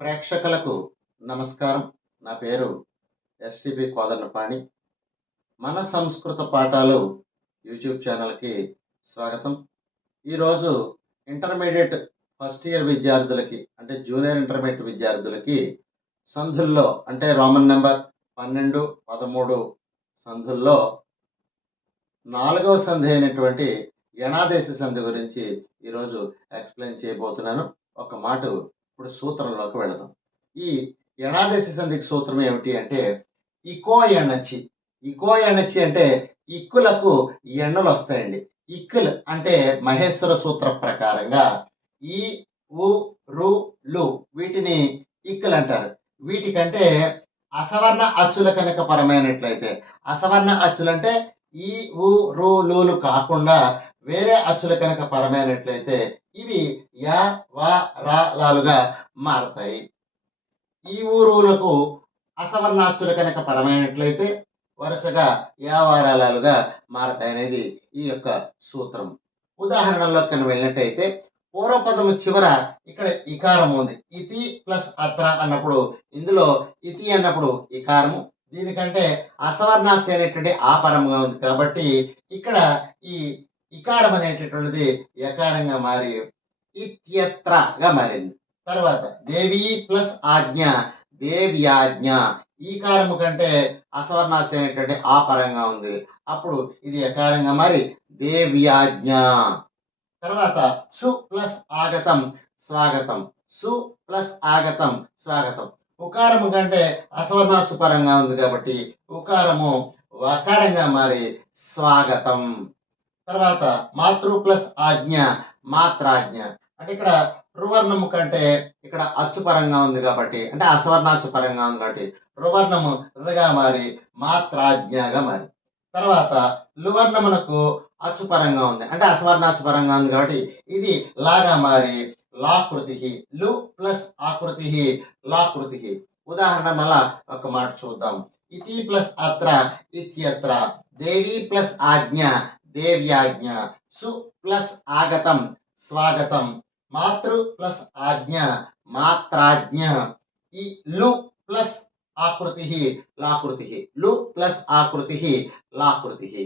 ప్రేక్షకులకు నమస్కారం. నా పేరు ఎస్టిబి కోదండపాణి. మన సంస్కృత పాఠాలు యూట్యూబ్ ఛానల్కి స్వాగతం. ఈరోజు ఇంటర్మీడియట్ ఫస్ట్ ఇయర్ విద్యార్థులకి అంటే జూనియర్ ఇంటర్మీడియట్ విద్యార్థులకి సంధుల్లో అంటే రోమన్ నెంబర్ 12, 13 సంధుల్లో 4వ సంధి అయినటువంటి యణాదేశ సంధి గురించి ఈరోజు ఎక్స్ప్లెయిన్ చేయబోతున్నాను. ఒక మాట ఇప్పుడు సూత్రంలోకి వెళదాం. ఈ యణాదేశ సంధికి సూత్రం ఏమిటి అంటే ఇకో ఎణచి. ఇకో ఎణచి అంటే ఇక్కులకు ఎన్నలు వస్తాయండి. ఇక్కులు అంటే మహేశ్వర సూత్ర ప్రకారంగా ఈ ఉ రు లు వీటిని ఇక్కులు అంటారు. వీటికంటే అసవర్ణ అచ్చుల కనుక పరమైనట్లయితే, అసవర్ణ అచ్చులంటే ఈ ఊ రు లూలు కాకుండా వేరే అచ్చుల కనుక పరమైనట్లయితే ఇవి యా వా రా లాలుగా మారతాయి. ఈ ఊరులకు అసవర్ణాచ్చుల కనుక పరమైనట్లయితే వరుసగా యావారాలుగా మారతాయి అనేది ఈ యొక్క సూత్రం. ఉదాహరణలో కనుక వెళ్ళినట్టయితే పూర్వపదము చివర ఇక్కడ ఇకారం ఉంది. ఇతి ప్లస్ అత్ర అన్నప్పుడు ఇందులో ఇతి అన్నప్పుడు ఇకారము, దీనికంటే అసవర్ణాక్ష అనేటువంటి ఆపరంగా ఉంది కాబట్టి ఇక్కడ ఈ ఇకారం అనేటటువంటిది యకారంగా మారి ఇత్యత్రగా మారింది. తర్వాత దేవి ప్లస్ ఆజ్ఞ దేవ్యాజ్ఞ, ఈ కారము కంటే అసవర్ణాక్ష అనేటువంటి ఆపరంగా ఉంది, అప్పుడు ఇది యకారంగా మారి దేవ్యాజ్ఞ. తర్వాత సు ప్లస్ ఆగతం స్వాగతం, సు ప్లస్ ఆగతం స్వాగతం. ఉకారము కంటే అసవర్ణాక్ష పరంగా ఉంది కాబట్టి ఉకారము వకారంగా మారి స్వాగతం. తర్వాత మాతృ ప్లస్ ఆజ్ఞ మాత్రాజ్ఞ, అంటే ఇక్కడ రువర్ణము కంటే ఇక్కడ అచ్చు పరంగా ఉంది కాబట్టి అంటే అసవర్ణాచ్చు పరంగా ఉంది కాబట్టి రువర్ణము రుగా మారి మాత్రాజ్ఞగా మారి. తర్వాత లువర్ణమునకు అచ్చు పరంగా ఉంది అంటే అసవర్ణాచ్చు పరంగా ఉంది కాబట్టి ఇది లాగా మారి లాకృతి. లు ప్లస్ ఆకృతి లాకృతి. ఉదాహరణ మళ్ళా ఒక మాట చూద్దాం. ఇతి ప్లస్ అత్ర ఇత్యత్ర, దేవి ప్లస్ ఆజ్ఞ దేవ్యాజ్ఞ, సు ప్లస్ ఆగతం స్వాగతం, మాతృ ప్లస్ ఆజ్ఞ మాత్రాజ్ఞ, ఈ లు ప్లస్ ఆకృతి లాకృతి, లు ప్లస్ ఆకృతి లాకృతి.